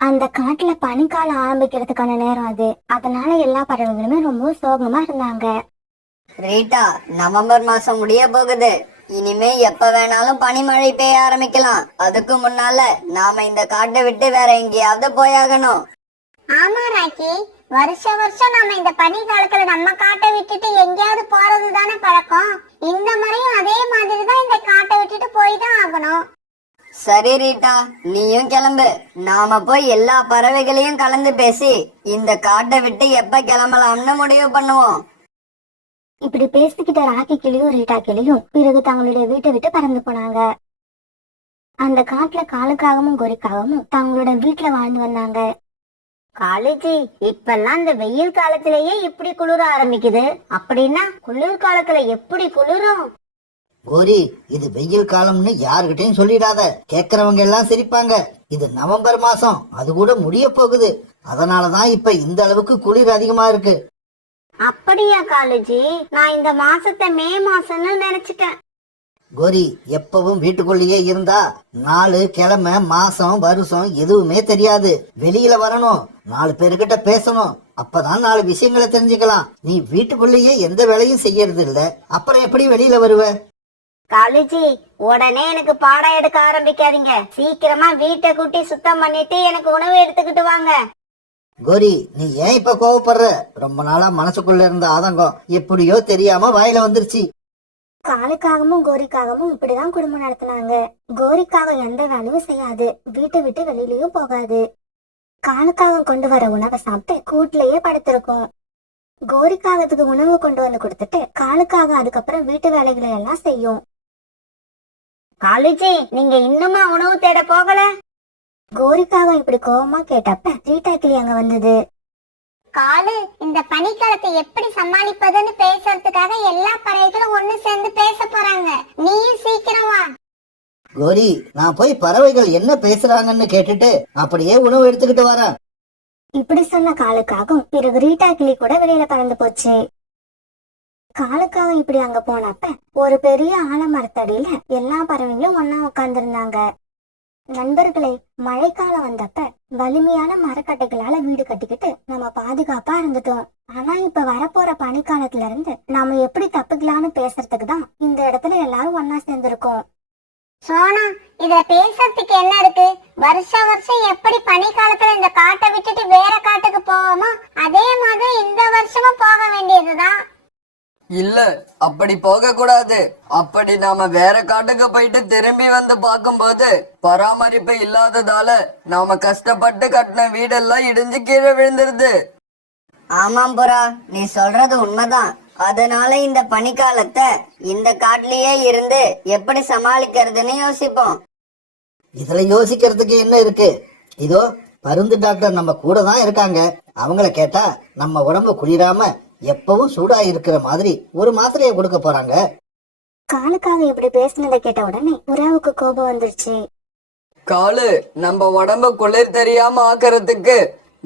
அந்த காட்டுல பனிக்காலம் ஆரம்பிக்கிறதுக்கான நேரம் அது. அதனால எல்லா பறவைகளுமே ரொம்ப சோகமா இருந்தாங்க. ரீட்டா, நவம்பர் மாசம் முடிய போகுது. இனிமே எப்ப வேணாலும் பனிமழை பெய்ய ஆரம்பிக்கலாம். அதுக்கு முன்னால நாம இந்த காட்டை விட்டு வேற எங்கேயாவது போயாகணும். ஆமா ராக்கி, வருஷம் வருஷம் நாம இந்த பனி காலத்துல நம்ம காட்டை விட்டுட்டு எங்கேயாவது போறது தானே பழக்கம். இந்த முறையும் அதே மாதிரி தான் இந்த காட்டை விட்டுட்டு போய் தான் ஆகணும். சரி ரீட்டா, நீயும் கிளம்பு. நாம போய் எல்லா பறவைகளையும் கலந்து பேசி இந்த காட்டை விட்டு எப்ப கிளம்பலாம்னு முடிவு பண்ணுவோம். இப்படி பேசிக்கிட்ட ராக்கி கிளியும் ரீட்டா கிளியும் பிறகு தங்களுடைய வீட்டை விட்டு பறந்து போனாங்க. அந்த காட்டுல காலுக்காகவும் கோரிக்காகவும் தங்களோட வீட்டுல வாழ்ந்து வந்தாங்க. காலேஜி, இப்பெல்லாம் இந்த வெயில் காலத்திலேயே இப்படி குளிர ஆரம்பிக்குது. அப்படின்னா குளிர் காலத்துல எப்படி குளிரும்? கோரி, இது வெயில் காலம்னு யாருகிட்டையும் சொல்லிடாத. கேக்குறவங்க எல்லாம் சிரிப்பாங்க. இது நவம்பர் மாசம், அது கூட முடிய போகுது. அதனாலதான் இப்ப இந்த அளவுக்கு குளிர் அதிகமா இருக்கு. அப்படியா காலேஜி? நான் இந்த மாசத்தை மே மாசம்னு நினைச்சிட்டேன். கோரி, எப்பவும் வீட்டுக்குள்ளேயே இருந்தா நாலு கிழமை மாசம் வருஷம் எதுவுமே தெரியாது. வெளியில வரணும், 4 பேருக்கிட்ட பேசணும். அப்பதான் 4 விஷயங்களை தெரிஞ்சுக்கலாம். நீ வீட்டுக்குள்ளேயே எந்த வேலையும் செய்யறது இல்ல, அப்புறம் எப்படி வெளியில வருவ? காலேஜி, உடனே எனக்கு பாடம் எடுக்க ஆரம்பிக்காதீங்க. சீக்கிரமா வீட்டை கூட்டி சுத்தம் பண்ணிட்டு எனக்கு உணவு எடுத்துக்கிட்டு வாங்க. கோரி, நீ ஏன் இப்ப கோவப்படுற? ரொம்ப நாளா மனசுக்குள்ள இருந்த ஆதங்கம் எப்படியோ தெரியாம வாயில வந்துருச்சு. காலுக்காகவும் கோரிக்காகவும் இப்படிதான் குடும்பம் நடத்தினாங்க. கோரிக்காக எந்த வேலையும் செய்யாது, வீட்டை விட்டு வெளியிலயும் போகாது. காலுக்காக கொண்டு வர உணவை சாப்பிட்டு கூட்டிலேயே படுத்திருக்கும். கோரிக்காகத்துக்கு உணவு கொண்டு வந்து கொடுத்துட்டு காலுக்காக அதுக்கப்புறம் வீட்டு வேலைகளை எல்லாம் செய்யும். காலேஜி, நீங்க இன்னுமா உணவு தேட போகல? கோரிக்காக இப்படி கோவமா கேட்டப்ப ரீட்டா கிளி அங்க வந்தது. காலு, இந்த பனிக்காலத்தை எப்படி சமாளிப்பதுன்னு பேசுறதுக்காக எல்லா பறவைகளும் ஒண்ணு சேர்ந்து பேச போறாங்க. நீயும் சீக்கிரம் வா. கோரி, நான் போய் பறவைகள் என்ன பேசுறாங்கன்னு கேட்டுட்டு அப்படியே உணவு எடுத்துக்கிட்டு வரேன். இப்படி சொன்ன காலுக்காகவும் பிறகு ரீட்டா கிளி கூட வெளியில பறந்து போச்சு. காலுக்காக இப்படி அங்க போனப்ப ஒரு பெரிய ஆலமரத்தடியில எல்லா பறவைகளும் ஒன்னா உட்கார்ந்துருந்தாங்க. நண்பர்களே, மழைக்காலம் வந்தப்ப வலிமையான மரக்கட்டைகளால வீடு கட்டிக்கிட்டு நம்ம பாதுகாப்பா இருந்துட்டோம். ஆனா இப்ப வரப்போற பனிக்காலத்துல இருந்து நாம எப்படி தப்பிக்கலாம்னு பேசுறதுக்கு தான் இந்த இடத்துல எல்லாரும் ஒன்னா சேர்ந்திருக்கோம். சோனா, இதுல பேசுறதுக்கு என்ன இருக்கு? வருஷம் வருஷம் எப்படி பனிக்காலத்துல இந்த காட்டை விட்டுட்டு வேற காட்டுக்கு போவோமோ அதே மாதிரி இந்த வருஷமும் போக வேண்டியதுதான். இல்ல, அப்படி போக கூடாது. அப்படி நாம வேற காட்டுக்கு போயிட்டு திரும்பி வந்து பார்க்கும்போது பராமரிப்பு இல்லாததால நாம கஷ்டப்பட்டு கட்டின வீடெல்லாம் இடிஞ்சு கீழே விழுந்துருது. ஆமாம் புறா, நீ சொல்றது உண்மைதான். அதனால இந்த பனிக்காலத்தை இந்த காட்டிலேயே இருந்து எப்படி சமாளிக்கிறதுன்னு யோசிப்போம். இதுல யோசிக்கிறதுக்கு என்ன இருக்கு? இதோ பருந்து டாக்டர் நம்ம கூட தான் இருக்காங்க. அவங்கள கேட்டா நம்ம உடம்பு குளிராம எப்பவும் சூடா இருக்கிற மாதிரி ஒரு மாத்திரையை கொடுக்க போறாங்க. காலுக்காக இப்படி பேசினதை கேட்ட உடனே புறாவுக்கு கோபம் வந்துருச்சு. காலு, நம்ம உடம்ப குளிர் தெரியாம ஆக்கிறதுக்கு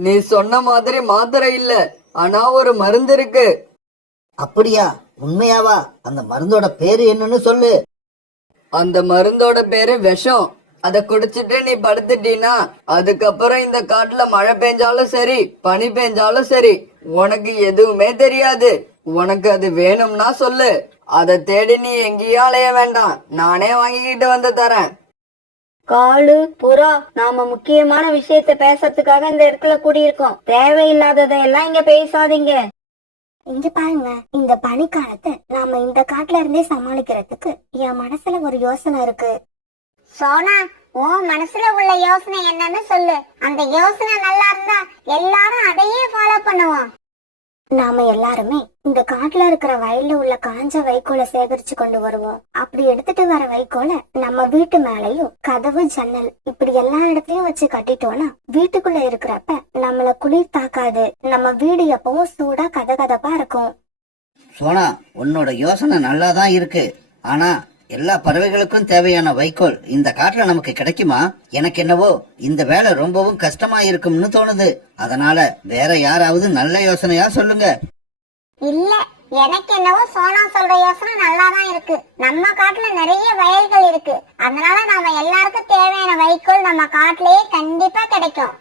நீ சொன்ன மாதிரி மாத்திரை இல்ல, ஆனா ஒரு மருந்து இருக்கு. அப்படியா? உண்மையாவா? அந்த மருந்தோட பேரு என்னன்னு சொல்லு. அந்த மருந்தோட பேரு விஷம். அத குடிச்சிட்டு நீ படுத்துட்டீனா அதுக்கப்புறம் இந்த காட்டுல மழை பெஞ்சாலும் சரி பனி பெஞ்சாலும் சரி உனக்கு எதுவுமே தெரியாது. உனக்கு அது வேணும்னா சொல்லு, அதை தேடி நீ எங்கேயும் அலைய வேண்டாம். நானே வாங்கிக்கிட்டு வந்து தரேன். காலு, புறா, நாம முக்கியமான விஷயத்த பேசுறதுக்காக இந்த இடத்துல கூடியிருக்கோம். தேவையில்லாததையெல்லாம் இங்க பேசாதீங்க. இங்க பாருங்க, இந்த பனிக்காலத்தை நாம இந்த காட்டுல இருந்தே சமாளிக்கிறதுக்கு என் மனசுல ஒரு யோசனை இருக்கு. சோனா, உன் மனசுல உள்ள யோசனை என்னன்னு சொல்லு. அந்த யோசனை நல்லா இருந்தா எல்லாரும் அதையே ஃபாலோ பண்ணுவோம். நாம எல்லாருமே இந்த காட்டுல இருக்கிற வயல்ல உள்ள காஞ்ச வைக்கோலை சேகரிச்சு கொண்டு வருவோம். அப்படி எடுத்துட்டு வர வைக்கோலை நம்ம வீட்டு மேலையும் கதவு ஜன்னல் இப்படி எல்லா இடத்துலயும் வச்சு கட்டிட்டோம்னா வீட்டுக்குள்ள இருக்கிறப்ப நம்மள குளிர் தாக்காது. நம்ம வீடு எப்பவும் சூடா கதகதப்பா இருக்கும். சோனா, உன்னோட யோசனை நல்லாதான் இருக்கு. ஆனா எல்லா பறவைகளுக்கும் தேவையான வைக்கோல் இந்த காட்டுல நமக்கு கிடைக்குமா? எனக்கு என்னவோ இந்த வேலை ரொம்பவும் கஷ்டமா இருக்கும்னு தோணுது. அதனால வேற யாராவது நல்ல யோசனையா சொல்லுங்க. இல்ல, எனக்கு என்னவோ சோனா சொல்ற யோசனை நல்லாதான் இருக்கு. நம்ம காட்டுல நிறைய வயல்கள் இருக்கு. அதனால நாம எல்லாருக்கும் தேவையான வைக்கோல் நம்ம காட்டுலயே கண்டிப்பா கிடைக்கும்.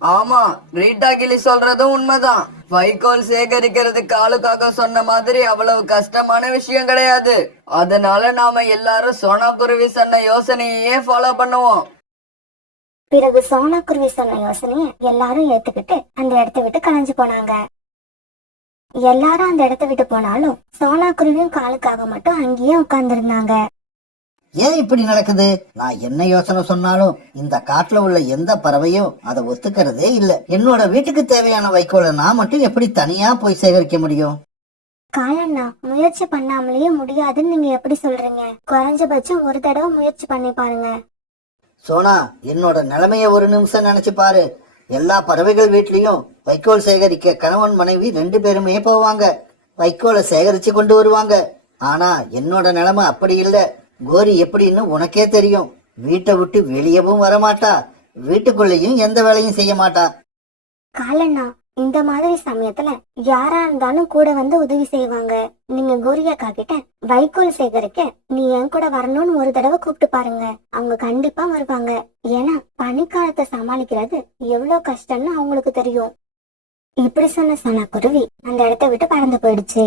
ஆமா, ரீட்டா கிளி சொல்றதும் உண்மைதான். வைக்கோல் சேகரிக்கிறது காலுக்காக சொன்ன மாதிரி அவ்வளவு கஷ்டமான விஷயம் கிடையாது. அதனால நாம எல்லாரும் சோனா குருவி சொன்ன யோசனையே ஃபாலோ பண்ணுவோம். பிறகு சோனா குருவி சொன்ன யோசனைய எல்லாரும் ஏத்துக்கிட்டு அந்த இடத்த விட்டு கலைஞ்சு போனாங்க. எல்லாரும் அந்த இடத்த விட்டு போனாலும் சோனா குருவியும் காலுக்காக மட்டும் அங்கேயே உட்கார்ந்துருந்தாங்க. ஏன் இப்படி நடக்குது? நான் என்ன யோசனை சொன்னாலும் இந்த காட்டுல உள்ள எந்த பறவையும் அதை ஒத்துக்கிறதே இல்ல. என்னோட வீட்டுக்கு தேவையான வைக்கோலை நான் மட்டும் எப்படி தனியா போய் சேகரிக்க முடியும்? காலண்ணா, முயற்சி பண்ணாமலேயே முடியாதுன்னு நீங்க எப்படி சொல்றீங்க? குறைஞ்சபட்சம் ஒரு தடவை முயற்சி பண்ணி பாருங்க. சோனா, என்னோட நிலைமைய ஒரு நிமிஷம் நினைச்சு பாரு. எல்லா பறவைகள் வீட்லயும் வைக்கோல் சேகரிக்க கணவன் மனைவி 2 பேருமே போவாங்க. வைக்கோலை சேகரிச்சு கொண்டு வருவாங்க. ஆனா என்னோட நிலைமை அப்படி இல்ல. கோரி எப்படின்னு உனக்கே தெரியும். வீட்டை விட்டு வெளியவும் வரமாட்டா, வீட்டுக்குள்ளேயும் எந்த வேலையும் செய்ய மாட்டா. காலண்ணா, இந்த மாதிரி சமயத்துல யாரா இருந்தாலும் கூட வந்து உதவி செய்வாங்க. நீங்க கோரியக்கா கிட்ட வைக்கோல் சேகரிக்க நீ என் கூட வரணும்னு ஒரு தடவை கூப்பிட்டு பாருங்க. அவங்க கண்டிப்பா வருவாங்க. ஏன்னா பனிக்காலத்தை சமாளிக்கிறது எவ்வளவு கஷ்டம்னு அவங்களுக்கு தெரியும். இப்படி சொன்ன சோனா குருவி அந்த இடத்த விட்டு பறந்து போயிடுச்சு.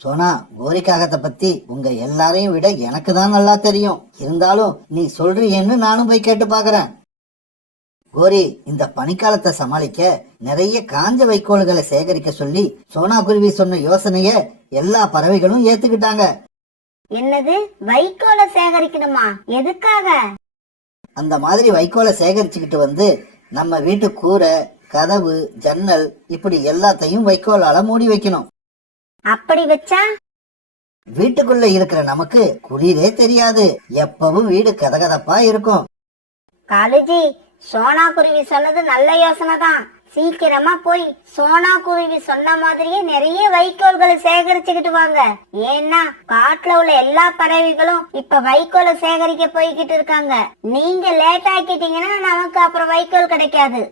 சோனா, கோரி காகத்தை பத்தி உங்க எல்லாரையும் விட எனக்கு தான் நல்லா தெரியும். இருந்தாலும் நீ சொல்றியேன்னு நானும் போய் கேட்டு பாக்குறேன். கோரி, இந்த பனிக்காலத்தை சமாளிக்க நிறைய காஞ்ச வைக்கோல்களை சேகரிக்க சொல்லி சோனா குருவி சொன்ன யோசனைய எல்லா பறவைகளும் ஏத்துக்கிட்டாங்க. என்னது, வைக்கோலை சேகரிக்கணுமா? எதுக்காக? அந்த மாதிரி வைக்கோலை சேகரிச்சுக்கிட்டு வந்து நம்ம வீட்டு கூரை, கதவு, ஜன்னல் இப்படி எல்லாத்தையும் வைக்கோலால மூடி வைக்கணும். அப்படி வச்சா வீட்டுக்குள்ள இருக்கிற நமக்கு குளிரே தெரியாது. எப்பவும் வீடு கதகதப்பா இருக்கும். காலுஜி, சோனா குருவி சொன்னது நல்ல யோசனை தான். சீக்கிரமா போய் சோனா குருவி சொன்ன மாதிரியே நிறைய வைக்கோல்களை சேகரிச்சுக்கிட்டு வாங்க. ஏன்னா காட்டுல உள்ள எல்லா பறவைகளும் இப்ப வைக்கோலை சேகரிக்க போய்கிட்டு இருக்காங்க. நீங்க லேட் ஆக்கிட்டீங்கன்னா நமக்கு அப்புறம் வைக்கோல் கிடைக்காது.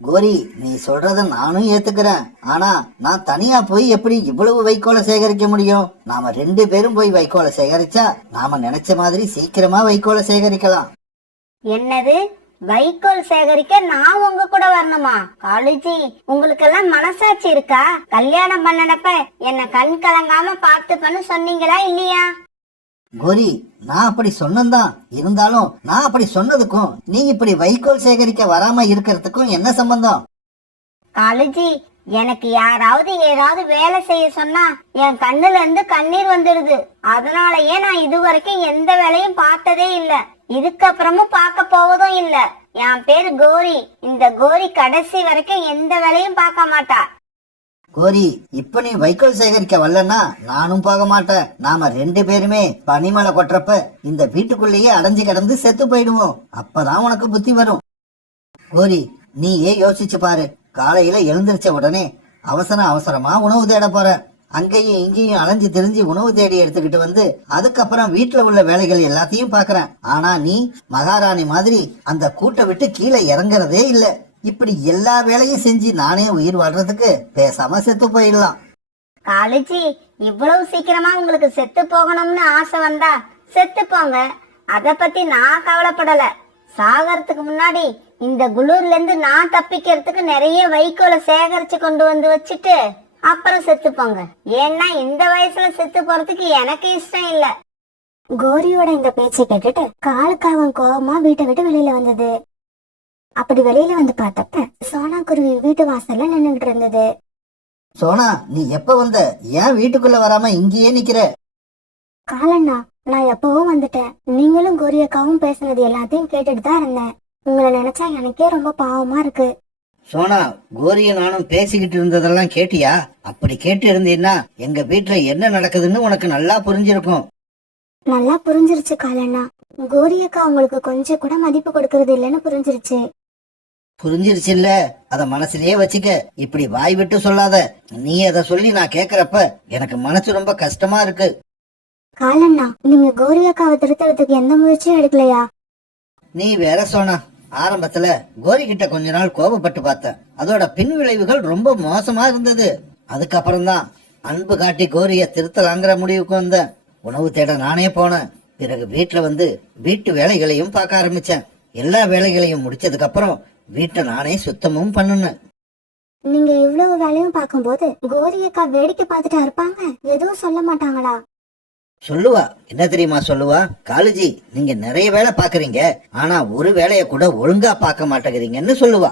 கோரி, நீ சொல்றத நானும் ஏத்துக்கிறேன். ஆனா நான் தனியா போய் எப்படி இவ்வளவு வைக்கோலை சேகரிக்க முடியும்? நாம 2 பேரும் போய் வைக்கோலை சேகரிச்சா நாம நினைச்ச மாதிரி சீக்கிரமா வைக்கோலை சேகரிக்கலாம். என்னது, வைக்கோல் சேகரிக்க நான் உங்க கூட வரணுமா? காலுஜி, உங்களுக்கு எல்லாம் மனசாட்சி இருக்கா? கல்யாணம் பண்ணனப்ப என்ன கண் கலங்காம பார்த்து பண்ண சொன்னீங்களா இல்லையா? கோரி, நான் அப்படி சொன்னதான். இருந்தாலும் நான் அப்படி சொன்னதுக்கும் நீ இப்படி வைக்கோல் சேகரிக்க வராம இருக்கிறதுக்கும் என்ன சம்பந்தம்? காலுஜி, எனக்கு யாராவது ஏதாவது வேலை செய்ய சொன்னா என் கண்ணுல இருந்து கண்ணீர் வந்துடுது. அதனாலயே நான் இதுவரைக்கும் எந்த வேலையும் பார்த்ததே இல்ல. இதுக்கப்புறமும் பார்க்க போவதும் இல்ல. என் பேரு கோரி. இந்த கோரி கடைசி வரைக்கும் எந்த வேலையும் பார்க்க மாட்டா. கோரி, இப்ப நீ வைக்கோல் சேகரிக்க வரலன்னா நானும் போக மாட்டேன். நாம 2 பேருமே பனிமலை கொட்டுறப்ப இந்த வீட்டுக்குள்ளேயே அடைஞ்சு கிடந்து செத்து போயிடுவோம். அப்பதான் உனக்கு புத்தி வரும். கோரி, நீ யோசிச்சு பாரு. காலையில எழுந்திருச்ச உடனே அவசரமா உணவு தேட போற. அங்கேயும் இங்கேயும் அலைஞ்சு திரிஞ்சு உணவு தேடி எடுத்துக்கிட்டு வந்து அதுக்கப்புறம் வீட்டுல உள்ள வேலைகள் எல்லாத்தையும் பாக்குறேன். ஆனா நீ மகாராணி மாதிரி அந்த கூட்டை விட்டு கீழே இறங்குறதே இல்ல. இப்படி எல்லா வேலையும் செஞ்சு நானே உயிர் வாழ்றதுக்கு பேசாம செத்து போயிடலாம். காலுஜி, இவ்வளவு சீக்கிரமா உங்களுக்கு செத்து போகணும்னு ஆசை வந்தா செத்து போங்க. அத பத்தி நான் கவலைப்படல. சாகறதுக்கு முன்னாடி இந்த குளூர்ல இருந்து நான் தப்பிக்கிறதுக்கு நிறைய வைக்கோலை சேகரிச்சு கொண்டு வந்து வச்சுட்டு அப்புறம் செத்து போங்க. ஏன்னா இந்த வயசுல செத்து போறதுக்கு எனக்கு இஷ்டம் இல்ல. கோரியோட இந்த பேச்சை கேட்டுட்டு காலுக்காகவும் கோவமா வீட்டை விட்டு வெளியில வந்தது. அப்படி வெளியில வந்து பார்த்தப்ப சோனா குருவி வீட்டு வாசல்ல நின்னுகிட்டு இருந்தது. சோனா, நீ எப்ப வந்த? ஏன் வீட்டுக்குள்ள வராம இங்கேயே நிக்கிற? காலண்ணா, நான் எப்பவும் வந்துட்டேன். நீங்களும் கோரியக்காவும் பேசுனது எல்லாத்தையும் கேட்டுட்டு தான் இருந்தேன். உங்களை நினைச்சா எனக்கே ரொம்ப பாவமா இருக்கு. சோனா, கோரிய நானும் பேசிக்கிட்டு இருந்ததெல்லாம் கேட்டியா? அப்படி கேட்டு இருந்தீன்னா எங்க வீட்டுல என்ன நடக்குதுன்னு உனக்கு நல்லா புரிஞ்சிருக்கும். நல்லா புரிஞ்சிருச்சு காலண்ணா. கோரியக்கா உங்களுக்கு கொஞ்சம் கூட மதிப்பு கொடுக்கறது இல்லைன்னு புரிஞ்சிருச்சு. புரிஞ்சிருச்சுல்ல, அத மனசுலயே வச்சுக்க. இப்படி வாய் விட்டு சொல்லாத. நீ அத சொல்லி நான் கேக்குறப்ப எனக்கு மனசு ரொம்ப கஷ்டமா இருக்கு. காலண்ணா, நீங்க கோரியக்காவை திருத்தறதுக்கு எந்த முயற்சியும் எடுக்கலையா? நீ வேற சோனா. ஆரம்பத்துல கோரி கிட்ட கொஞ்ச நாள் கோபப்பட்டு பார்த்தேன். அதோட பின் விளைவுகள் ரொம்ப மோசமா இருந்தது. அதுக்கப்புறம் தான் அன்பு காட்டி கோரிய திருத்தலாங்கிற முடிவுக்கு வந்தேன். உணவு தேட நானே போனேன். பிறகு வீட்டுல வந்து வீட்டு வேலைகளையும் பார்க்க ஆரம்பிச்சேன். எல்லா வேலைகளையும் முடிச்சதுக்கு அப்புறம் வீட்டை நானே சுத்தமும் பண்ணணும். நீங்க இவ்வளவு வேலையும் பார்க்கும்போது கோரி அக்கா வேடிக்கை பார்த்துட்டா இருப்பாங்க, எதுவும் சொல்ல மாட்டாங்களா? சொல்லுவா. என்ன தெரியுமா சொல்லுவா? காலேஜி, நீங்க நிறைய வேலை பாக்குறீங்க, ஆனா ஒரு வேலைய கூட ஒழுங்கா பார்க்க மாட்டேங்கிறீங்கன்னு சொல்லுவா.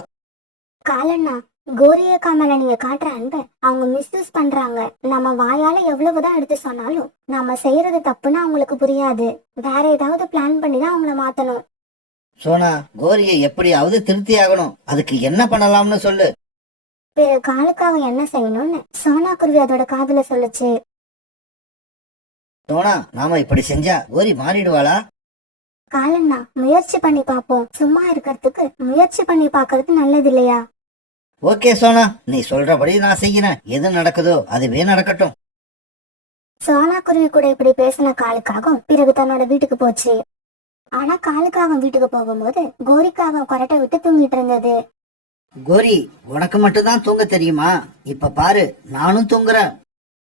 காலண்ணா, கோரி அக்கா மேல நீங்க காட்டுற அன்பை அவங்க மிஸ்யூஸ் பண்றாங்க. நம்ம வாயால எவ்வளவுதான் எடுத்து சொன்னாலும் நம்ம செய்யறது தப்புன்னு அவங்களுக்கு புரியாது. வேற ஏதாவது பிளான் பண்ணி தான் அவங்கள மாத்தணும். சோனா, கோரியை எப்படியாவது திருத்தி ஆகணும். அதுக்கு என்ன பண்ணலாம்னு சொல்லு. பிறகு காலுக்காக என்ன செய்யணும்னு சோனா குருவி அதோட காதுல சொல்லுச்சு. சோனா, நாம இப்படி செஞ்சா கோரி மாறிடுவாளா? காலண்ணா, முயற்சி பண்ணி பாப்போம். சும்மா இருக்கிறதுக்கு முயற்சி பண்ணி பாக்குறது நல்லது இல்லையா? ஓகே சோனா, நீ சொல்றபடி நான் செய்யறேன். எது நடக்குதோ அதுவே நடக்கட்டும். சோனா குருவி கூட இப்படி பேசின காலுக்காகவும் பிறகு தன்னோட வீட்டுக்கு போச்சு. ஆனா காலுக்காகம் வீட்டுக்கு போகும்போது கோரிக்காகம் கொரட்டை விட்டு தூங்கிட்டு இருந்தது. கோரி, உனக்கு மட்டும்தான் தூங்க தெரியுமா? இப்ப பாரு, நானும் தூங்குறேன்.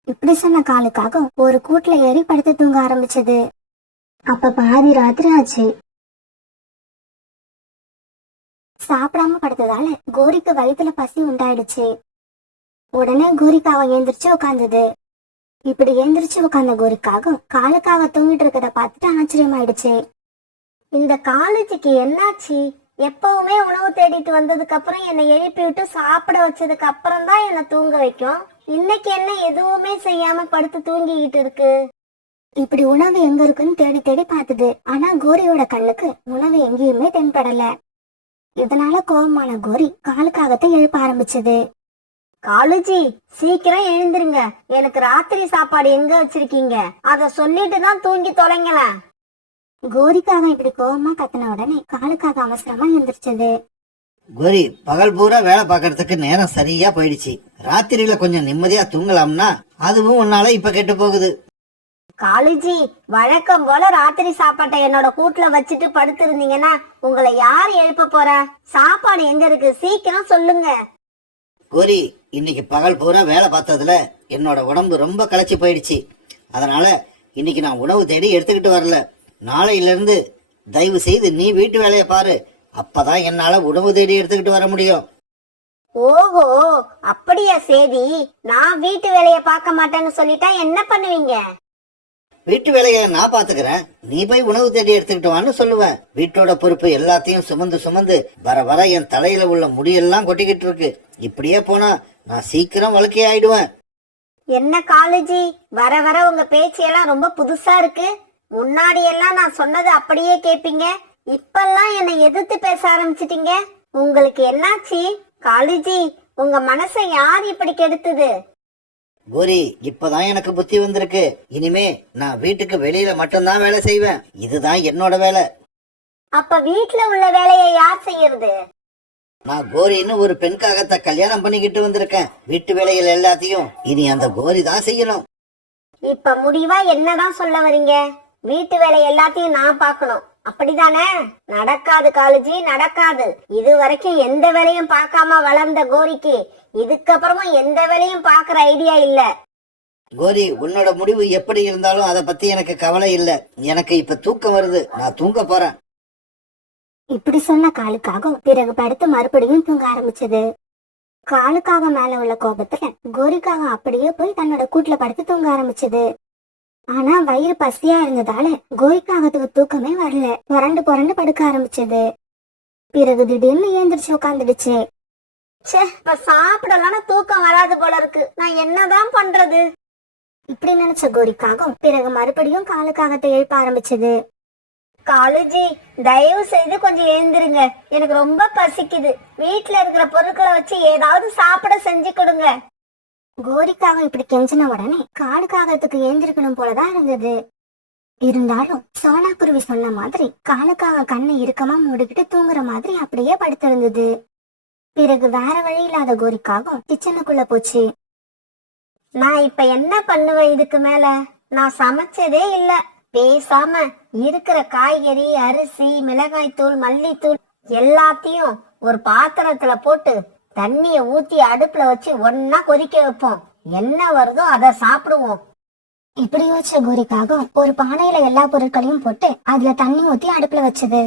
இப்படி சொன்ன காலுக்காகம் ஒரு கூட்டுல ஏறி படுத்து தூங்க ஆரம்பிச்சது. அப்ப பாதி ராத்திரி ஆச்சு. சாப்பிடாம படுத்ததால கோரிக்கு வயித்துல பசி உண்டாயிடுச்சு. உடனே கோரிக்காகம் எந்திரிச்சு உட்கார்ந்தது. இப்படி எந்திரிச்சு உட்கார்ந்த கோரிக்காகம் காலுக்காக தூங்கிட்டு இருக்கத பார்த்துட்டு ஆச்சரியமாயிடுச்சு. இந்த காலேஜுக்கு என்னாச்சு? எப்பவுமே உணவு தேடிட்டு வந்ததுக்கு அப்புறம் என்னை எழுப்பி விட்டு சாப்பிட வச்சதுக்கு அப்புறம் தான் என்னை தூங்க வைக்கும். இன்னைக்கு என்ன எதுவுமே செய்யாம படுத்து தூங்கிக்கிட்டு இருக்கு? இப்படி உணவு எங்க இருக்குன்னு தேடி தேடி பார்த்தது. ஆனா கோரியோட கண்ணுக்கு உணவு எங்கேயுமே தென்படல. இதனால கோபமான கோரி காலுக்காகத்தை எழுப்ப ஆரம்பிச்சது. காலேஜி, சீக்கிரம் எழுந்திருங்க. எனக்கு ராத்திரி சாப்பாடு எங்க வச்சிருக்கீங்க? அத சொல்லிட்டு தான் தூங்கி தொலைங்களேன். கோரிக்காக இப்படி கோபமா கத்தின உடனே காலுக்காக அவசரமா எந்திரிச்சது. கோரி, பகல் பூரா வேலை பார்க்கறதுக்கு நேரம் சரியா போயிடுச்சு. ராத்திரியில கொஞ்சம் நிம்மதியா தூங்கலாம்னா அதுவும் உன்னால இப்ப கெட்டு போகுது. காலேஜி, வழக்கம் போல ராத்திரி சாப்பாட்டை என்னோட கூட்டுல வச்சுட்டு படுத்து இருந்தீங்கன்னா உங்களை யார் எழுப்ப போறா? சாப்பாடு எங்க இருக்கு? சீக்கிரம் சொல்லுங்க. கோரி, இன்னைக்கு பகல் பூரா வேலை பார்த்ததுல என்னோட உடம்பு ரொம்ப களைச்சு போயிடுச்சு. அதனால இன்னைக்கு நான் உணவு தேடி எடுத்துக்கிட்டு வரல. நாளையில இருந்து தயவு செய்து நீ வீட்டு வேலையை பாரு. அப்பதான் என்னால உணவு தேடி எடுத்துக்கிட்டு வர முடியும். ஓஹோ, அப்படியா சேதி? நான் வீட்டு வேலைய பார்க்க மாட்டேன்னு சொல்லிட்டா என்ன பண்ணுவீங்க? வீட்டு வேலையை நான் பாத்துக்கிறேன், நீ போய் உணவு தேடி எடுத்துக்கிட்டு வான்னு சொல்லுவேன். வீட்டோட பொறுப்பு எல்லாத்தையும் சுமந்து சுமந்து வர வர என் தலையில உள்ள முடியெல்லாம் கொட்டிக்கிட்டு இருக்கு. இப்படியே போனா நான் சீக்கிரம் வழுக்கை ஆயிடுவேன். என்ன காலேஜி, வர வர உங்க பேச்சியெல்லாம் ரொம்ப புதுசா இருக்கு. முன்னாடி எல்லாம் நான் சொன்னது அப்படியே கேப்பீங்க, இப்பெல்லாம் என்னை எதிர்த்து பேச ஆரம்பிச்சிட்டீங்க. உங்களுக்கு என்னாச்சு காலேஜி? உங்க மனசை யார் இப்படி கெடுத்தது? கோரி, இப்பதான் எனக்கு புத்தி வந்திருக்கு. இனிமே நான் வீட்டுக்கு வெளியில மட்டும்தான் வேலை செய்வேன். இதுதான் என்னோட வேலை. அப்ப வீட்டுல உள்ள வேலையை யார் செய்யறது? நான் கோரின்னு ஒரு பெண்காகத்தை கல்யாணம் பண்ணிக்கிட்டு வந்திருக்கேன். வீட்டு வேலைகள் எல்லாத்தையும் இனி அந்த கோரி தான் செய்யணும். இப்ப முடிவா என்னதான் சொல்ல வரீங்க? வீட்டு வேலை எல்லாத்தையும் நான் பார்க்கணும், அப்படிதானே? நடக்காது காலேஜி, நடக்காது. இது வரைக்கும் எந்த வேலையும் பார்க்காம வளர்ந்த கோரிக்கு இதுக்கப்புறமும் எந்த வேலையும் பார்க்கற ஐடியா இல்ல. கோரி, உன்னோட முடிவு எப்படி இருந்தாலும் அதை பத்தி எனக்கு கவலை இல்ல. எனக்கு இப்ப தூக்கம் வருது, நான் தூங்க போறேன். இப்படி சொன்ன காலுக்காக பிறகு படுத்து மறுபடியும் தூங்க ஆரம்பிச்சது. காலுக்காக மேல உள்ள கோபத்துல கோரிக்காக அப்படியே போய் தன்னோட கூட்டுல படுத்து தூங்க ஆரம்பிச்சது. ஆனா வயிறு பசியா இருந்ததால கோரிக்காகத்துக்கு தூக்கமே வரல. புரண்டு புரண்டு படுக்க ஆரம்பிச்சது. பிறகு திடீர்னு ஏந்திரிச்சு உட்காந்துடுச்சு. இப்ப சாப்பிடலாம் தூக்கம் வராது போல இருக்கு, நான் என்னதான் பண்றது? இப்படி நினைச்ச கோரிக்காக பிறகு மறுபடியும் காலுக்காகத்தை எழுப்ப ஆரம்பிச்சது. காலேஜி, தயவு செய்து கொஞ்சம் எழுந்திருங்க. எனக்கு ரொம்ப பசிக்குது. வீட்டுல இருக்கிற பொருட்களை வச்சு ஏதாவது சாப்பிட செஞ்சு கொடுங்க. கோரிக்காக இப்படி கெஞ்சின உடனே காலுக்காகத்துக்கு ஏந்திருக்கணும் போலதான் இருந்தது. இருந்தாலும் சோனா குருவி சொன்ன மாதிரி காலுக்காக கண்ணை இறுக்கமா மூடிக்கிட்டு தூங்குற மாதிரி அப்படியே படுத்திருந்தது. பிறகு வேற வழி இல்லாத கோரிக்காக கிச்சனுக்குள்ள போச்சு. நான் இப்ப என்ன பண்ணுவேன்? இதுக்கு மேல நான் சமைச்சதே இல்ல. பேசாம இருக்கிற காய்கறி, அரிசி, மிளகாய் தூள், மல்லித்தூள் எல்லாத்தையும் ஒரு பாத்திரத்துல போட்டு தண்ணிய ஊத்தி அடுப்புல வச்சு ஒன்னா கொதிக்க வைப்போம். என்ன வருதோ அதை சாப்பிடுவோம். இப்படி யோசிச்ச கோரிக்காக ஒரு பானையில எல்லா பொருட்களையும் போட்டு அதுல தண்ணி ஊத்தி அடுப்புல வச்சது.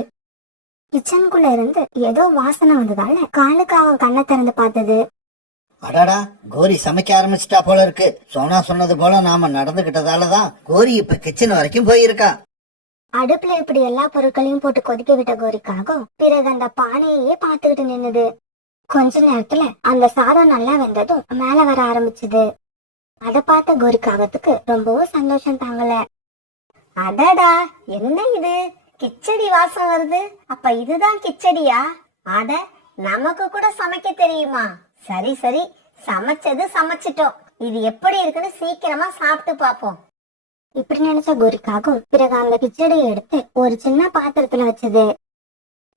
கிச்சனுக்குள்ள இருந்து ஏதோ வாசனை வந்ததால காலுக்காக கண்ணை திறந்து பார்த்தது. அடாடா, கோரி சமைக்க ஆரம்பிச்சிட்டா போல இருக்கு. சோனா சொன்னது போல நாம நடந்துகிட்டதாலதான் கோரி இப்ப கிச்சன் வரைக்கும் போயிருக்கா. அடுப்புல இப்படி எல்லா பொருட்களையும் போட்டு கொதிக்க விட்ட கோரிக்காகும் பிறகு அந்த பானையே பார்த்துக்கிட்டு நின்னுது. கொஞ்ச நேரத்துல அந்த சாதம் நல்லா வெந்ததும் மேல வர ஆரம்பிச்சுது. அத பார்த்த கோரிக்காகத்துக்கு ரொம்பவும் சந்தோஷம் தாங்கல. அடடா, என்ன இது கிச்சடி வாசம் வருது. அப்ப இதுதான் கிச்சடியா? அட, நமக்கு கூட சமைக்க தெரியுமா? சரி சரி, சமைச்சது சமைச்சிட்டோம். இது எப்படி இருக்குன்னு சீக்கிரமா சாப்பிட்டு பாப்போம். இப்படி நினைச்ச கோரிக்காகும் பிறகு அந்த கிச்சடியை எடுத்து ஒரு சின்ன பாத்திரத்துல வச்சது.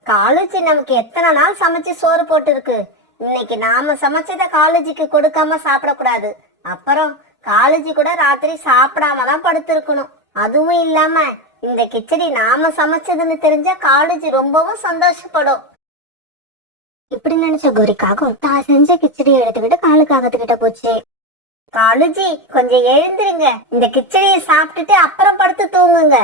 காலேஜ் நமக்கு எத்தனை நாள் சமைச்சு சோறு போட்டு இருக்கு. இன்னைக்கு நாம சமைச்சத காலேஜுக்கு கொடுக்காம சாப்பிடக்கூடாது. அப்புறம் காலேஜ் கூட ராத்திரி சாப்பிடாம தான் படுத்திருக்கணும். அதுவும் இல்லாம இந்த கிச்சடி நாம சமைச்சதுன்னு தெரிஞ்சா காலேஜ் ரொம்பவும் சந்தோஷப்படும். இப்படி நினைச்ச கோரிக்காகும் தான் செஞ்ச கிச்சடியை எடுத்துக்கிட்டு காலுக்காகத்துக்கிட்ட போச்சு. காலேஜி, கொஞ்சம் எழுந்திருங்க. இந்த கிச்சடியை சாப்பிட்டுட்டு அப்புறம் படுத்து தூங்குங்க.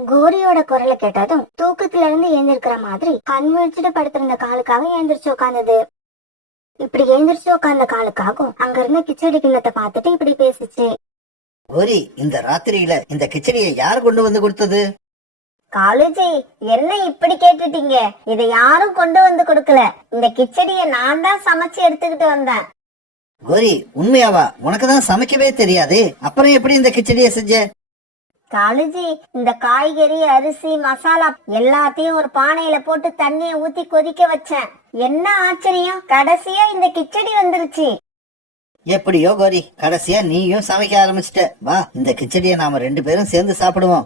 கோரியோட குரலை கேட்டதும் தூக்கத்துல இருந்து எழுந்திருக்கிற மாதிரி கண் விழிச்சுட்டு படுத்திருந்த காலுக்காக எழுந்திரிச்சு உட்கார்ந்தது. இப்படி எழுந்திரிச்சு உட்கார்ந்த காலுக்காகும் அங்க இருந்த கிச்சடி கிண்ணத்தை பார்த்துட்டு இப்படி பேசிச்சு. கோரி, இந்த ராத்திரியில இந்த கிச்சடியை யார் கொண்டு வந்து கொடுத்தது? காலேஜி, என்ன இப்படி கேட்டுட்டீங்க? இதை யாரும் கொண்டு வந்து கொடுக்கல. இந்த கிச்சடியை நான் தான் சமைச்சு எடுத்துக்கிட்டு வந்தேன். கோரி, உண்மையாவா? உனக்குதான் சமைக்கவே தெரியாது, அப்புறம் எப்படி இந்த கிச்சடியை செஞ்ச? காலேஜி, இந்த காய்கறி, அரிசி, மசாலா எல்லாத்தையும் ஒரு பானையில போட்டு தண்ணிய ஊத்தி கொதிக்க வச்சேன். என்ன ஆச்சரியம், கடைசியா இந்த கிச்சடி வந்துருச்சு. எப்படியோ கோரி, கடைசியா நீயும் சமைக்க ஆரம்பிச்சிட்ட. வா, இந்த கிச்சடியை நாம 2 பேரும் சேர்ந்து சாப்பிடுவோம்.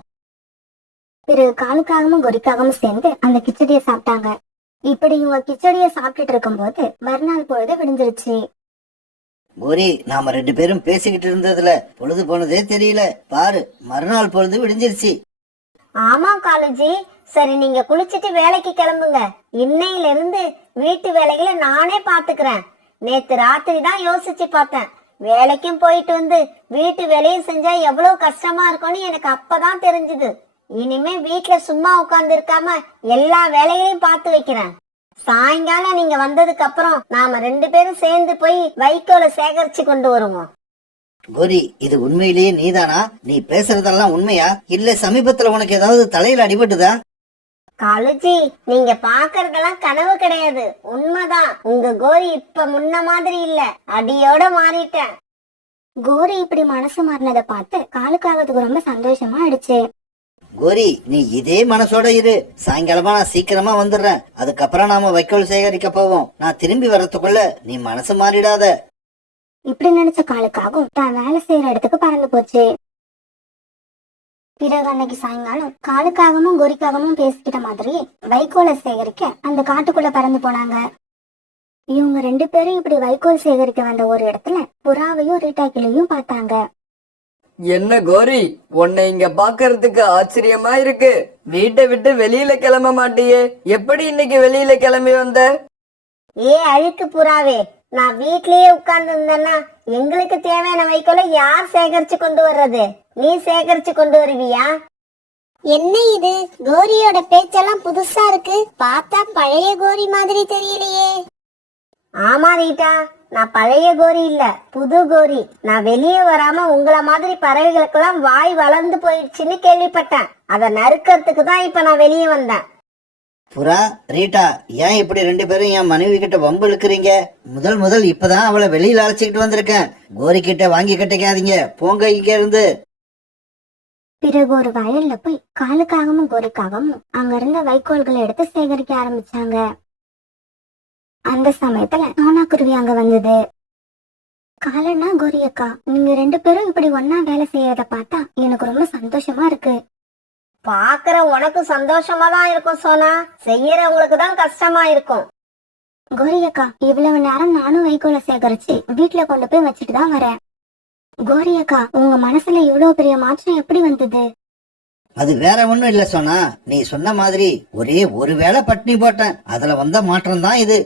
பிறகு காலுக்காகவும் கோரிக்காகவும் சேர்ந்து அந்த கிச்சடியை சாப்பிட்டாங்க. இப்படி இவங்க கிச்சடியை சாப்பிட்டுட்டு இருக்கும்போது மறுநாள் பொழுது விடிஞ்சிருச்சு. கோரி, நாம 2 பேரும் பேசிக்கிட்டு இருந்ததுல பொழுது போனதே தெரியல. பாரு, மறுநாள் பொழுது விடிஞ்சிருச்சு. ஆமா காலேஜி, சரி நீங்க குளிச்சிட்டு வேலைக்கு கிளம்புங்க. இன்னையில இருந்து வீட்டு வேலைகளை நானே பாத்துக்கிறேன். நேத்து ராத்திரி தான் யோசிச்சு பார்த்தேன். வேலைக்கும் போயிட்டு வந்து வீட்டு வேலையும் செஞ்சா எவ்வளவு கஷ்டமா இருக்கும்னு எனக்கு அப்பதான் தெரிஞ்சுது. இனிமே வீட்டுல சும்மா உட்கார்ந்து இருக்காம எல்லா வேலைகளையும் பார்த்து வைக்கிறேன். சாயங்காலம் நீங்க வந்ததுக்கு அப்புறம் நாம 2 பேரும் சேர்ந்து போய் வைக்கோலை சேகரிச்சு கொண்டு வருவோம். கோரி, இது உண்மையிலேயே நீதானா? நீ பேசுறதெல்லாம் உண்மையா? இல்ல சமீபத்துல உனக்கு ஏதாவது தலையில அடிபட்டுதா? காலேஜி, நீங்க பாக்குறதெல்லாம் கனவு கிடையாது, உண்மைதான். உங்க கோரி இப்ப முன்ன மாதிரி இல்ல, அடியோட மாறிட்டேன். கோரி இப்படி மனசு மாறினதை பார்த்து காலுக்காகத்துக்கு ரொம்ப சந்தோஷமா ஆயிடுச்சு. கோரி, நீ இதே மனசோட இரு. சாயங்காலமா நான் சீக்கிரமா வந்துடுறேன். அதுக்கப்புறம் நாம வைக்கோல் சேகரிக்க போவோம். நான் திரும்பி வர்றதுக்குள்ள நீ மனசு மாறிடாத. இப்படி நினைச்ச காலுக்காகவும் தான் வேலை செய்யற இடத்துக்கு பறந்து போச்சு. பிறகு அன்னைக்கு சாயங்காலம் காலுக்காகவும் கோரிக்காகவும் பேசிக்கிட்ட மாதிரியே வைக்கோலை சேகரிக்க அந்த காட்டுக்குள்ள பறந்து போனாங்க. இவங்க 2 பேரும் இப்படி வைக்கோல் சேகரிக்க வந்த ஒரு இடத்துல புறாவையும் ரீட்டா கிளியும் பார்த்தாங்க. என்ன கோரி, உன்னை இங்க பாக்குறதுக்கு ஆச்சரியமா இருக்கு. வீட்டை விட்டு வெளியில கிளம்ப மாட்டியே, எப்படி இன்னைக்கு வெளியில கிளம்பி வந்த? ஏ அழுக்கு புறாவே, நான் வீட்லயே உட்கார்ந்து இருந்தேன்னா எங்களுக்கு தேவையான வைக்கோலை யார் சேகரிச்சு கொண்டு வர்றது? நீ சேகரிச்சு கொண்டு வருவியா? என்ன இது, கோரியோட பேச்செல்லாம் புதுசா இருக்கு. பார்த்தா பழைய கோரி மாதிரி தெரியலையே. ஆமா ரீட்டா, நான் பழைய கோரி இல்ல, புது கோரி. நான் வெளியே வராம உங்களை மாதிரி பறவைகளுக்கெல்லாம் வாய் வளர்ந்து போயிடுச்சுன்னு கேள்விப்பட்டேன். அதை நறுக்கிறதுக்கு தான் இப்ப நான் வெளியே வந்தேன். புறா, ரீட்டா, ஏன் இப்படி 2 பேரும் என் மனைவி கிட்ட வம்பு இழுக்கிறீங்க? முதல் இப்பதான் அவளை வெளியில அழைச்சிக்கிட்டு வந்திருக்கேன். கோரி கிட்ட வாங்கி கட்டிக்காதீங்க, போங்க இங்க இருந்து. பிறகு ஒரு வயல்ல போய் காலுக்காகவும் கோரிக்காகவும் அங்க இருந்த வைக்கோல்களை எடுத்து சேகரிக்க ஆரம்பிச்சாங்க. அந்த சமயத்துல சோனாக்குருவி அங்க வந்தது. காலன்னா கோரி அக்கா, நீங்க 2 பேரும் இப்படி ஒன்னா வேலை செய்யறத பார்த்தா எனக்கு ரொம்ப சந்தோஷமா இருக்கு. பாக்குற உனக்கு சந்தோஷமா தான் இருக்கும் சோனா, செய்யறவங்களுக்கு தான் கஷ்டமா இருக்கும். கோரி அக்கா, இவ்வளவு நேரம் நானும் வைக்கோலை சேகரிச்சு வீட்டுல கொண்டு போய் வச்சுட்டு தான் வரேன். கோரி அக்கா, உங்க மனசுல இவ்வளவு பெரிய மாற்றம் எப்படி வந்தது? அது வேற ஒண்ணும் இல்ல சோனா, நீ சொன்ன மாதிரி ஒரே ஒரு வேளை பட்டினி போட்டேன், அதுல வந்த மாற்றம் தான் இது.